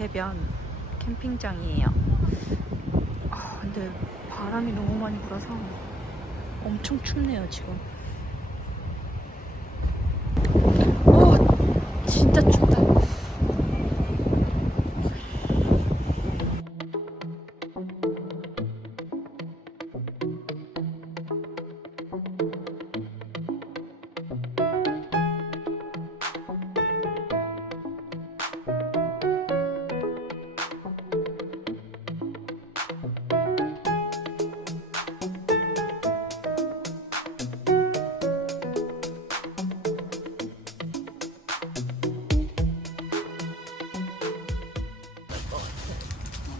공유모래해변 캠핑장이에요. 근데 바람이 너무 많이 불어서 엄청 춥네요 지금. 진짜 춥다.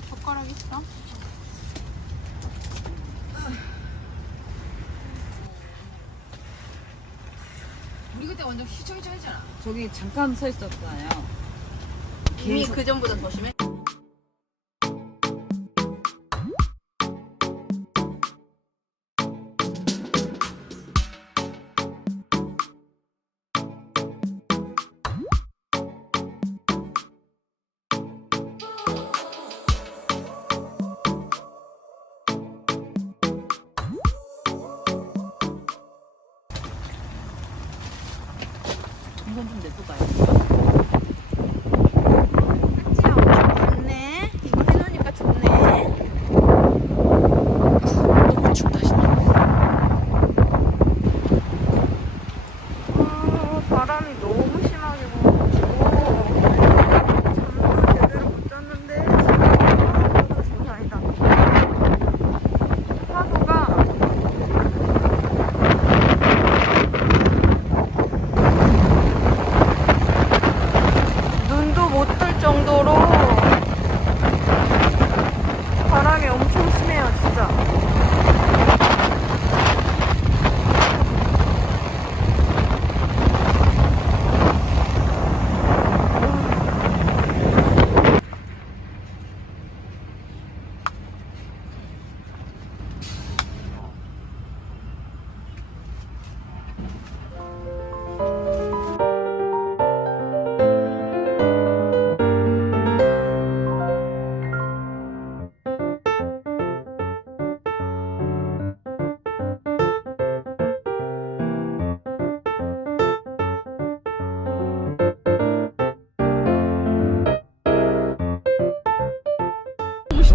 젓가락 있어? 우리 그때 완전 휘청휘청했잖아. 저기 잠깐 서 있었잖아요. 이미 그 전보다 더 심해? 이건 좀 내줘봐요. 혜지야 엄청 좋네. 이거 해놓으니까 좋네. 너무 춥다 진짜. 바람이 너무 심하게 불어가지고 잠도 제대로 못 잤는데 생각보다 장난 아니다. 파도가 눈도 못 뜰 정도로 바람이 엄청 심해요 진짜.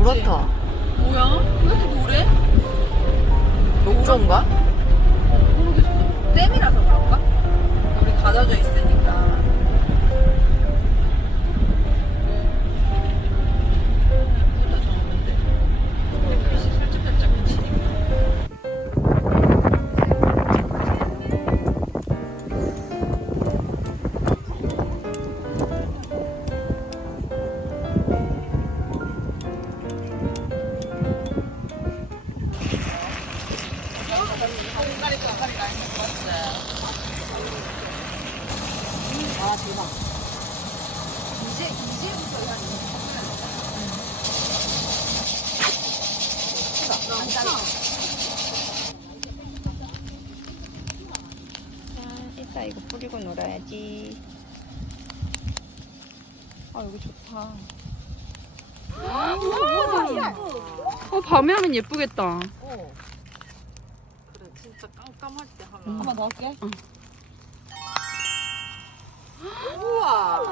노랗다. 뭐야? 왜 이렇게 노래? 녹조인가? 모르겠어. 댐이라서 그런가? 우리 가둬져 있으니까. 예쁘다 저는데. 햇빛이 살짝살짝 비치니까. 아 대박. 이제부터 한 20분. 이따 이거 뿌리고 놀아야지. 여기 좋다. 밤에 하면 예쁘겠다. 그래 진짜 깜깜할 때 하면. 한 번 더 할게. 우와.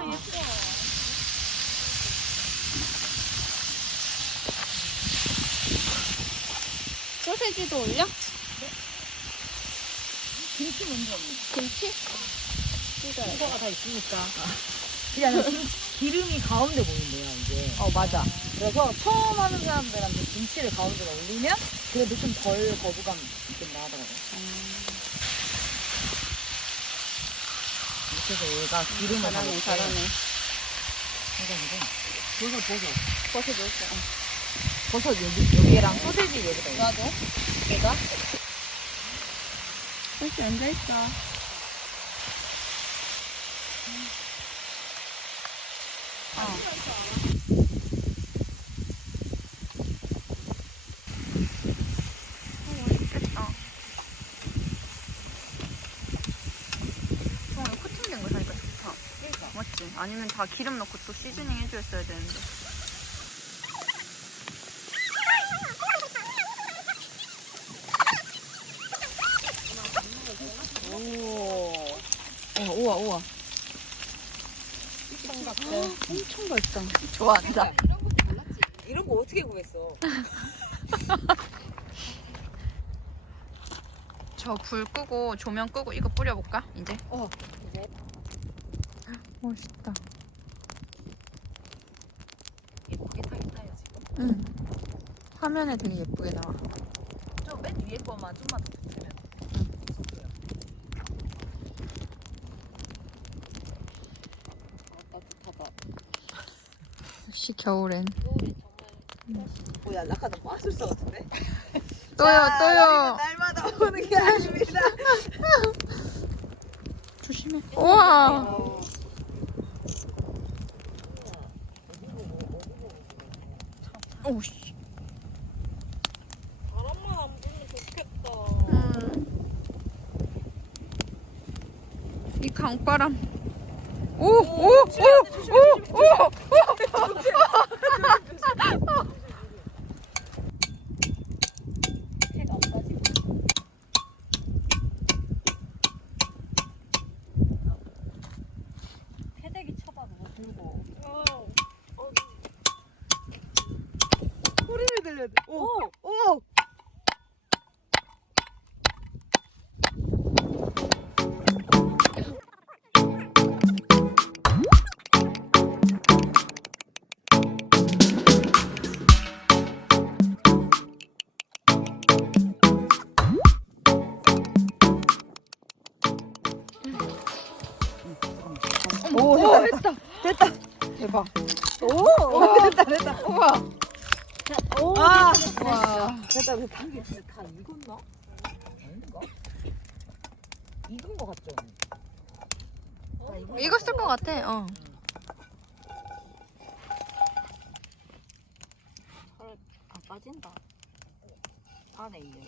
소세지도 올려? 김치 먼저. 김치? 찍어야 이거가 다 있으니까. 그냥 기름이 가운데 보인대요 이제. 맞아. 그래서 처음 하는 사람들한테 김치를 가운데다 올리면 그래도 좀 덜 거부감 있긴다 하더라고요. 이렇게 해서 얘가 기름을 잘하네, 잘하네. 해가지고 버섯 넣었어. 버섯 여기랑 소세지 여기다 올려. 나도. 내가. 그렇게 앉아있어. 맛있겠다. 이거 코팅된 거 사니까 좋다. 그러니까. 맞지? 아니면 다 기름 넣고 또 시즈닝 해줬어야 되는데. 우와 우와. 엄청 맛있다. 좋아한다. 이런 거 어떻게 구했어? 저 불 끄고 조명 끄고 이거 뿌려볼까? 이제. 이제 멋있다. 예쁘게 타긴 타요 지금. 응. 화면에 되게 예쁘게 나와. 저 맨 위에 거만 좀만 더 붙이면. 따뜻하다. 역시 겨울엔. 뭐야 낙하다 마술사 같은데? 또요. 날마다 오는 게 아닙니다. 조심해. 우와. 오씨. 바람만 안 불면 좋겠다. 이 강바람. 오. 해가 안 빠지고. 패대기 쳐봐 그거 들고. 소리를 들려야 돼. 오! 오, 됐다. 대박. 됐다. 우와. 오, 와. 됐다. 이게 근데 다 익었나? 아닌가? 익은 거 같죠? 다 익은 거 익었을 것 같아. 어. 안 빠진다. 안에 있는.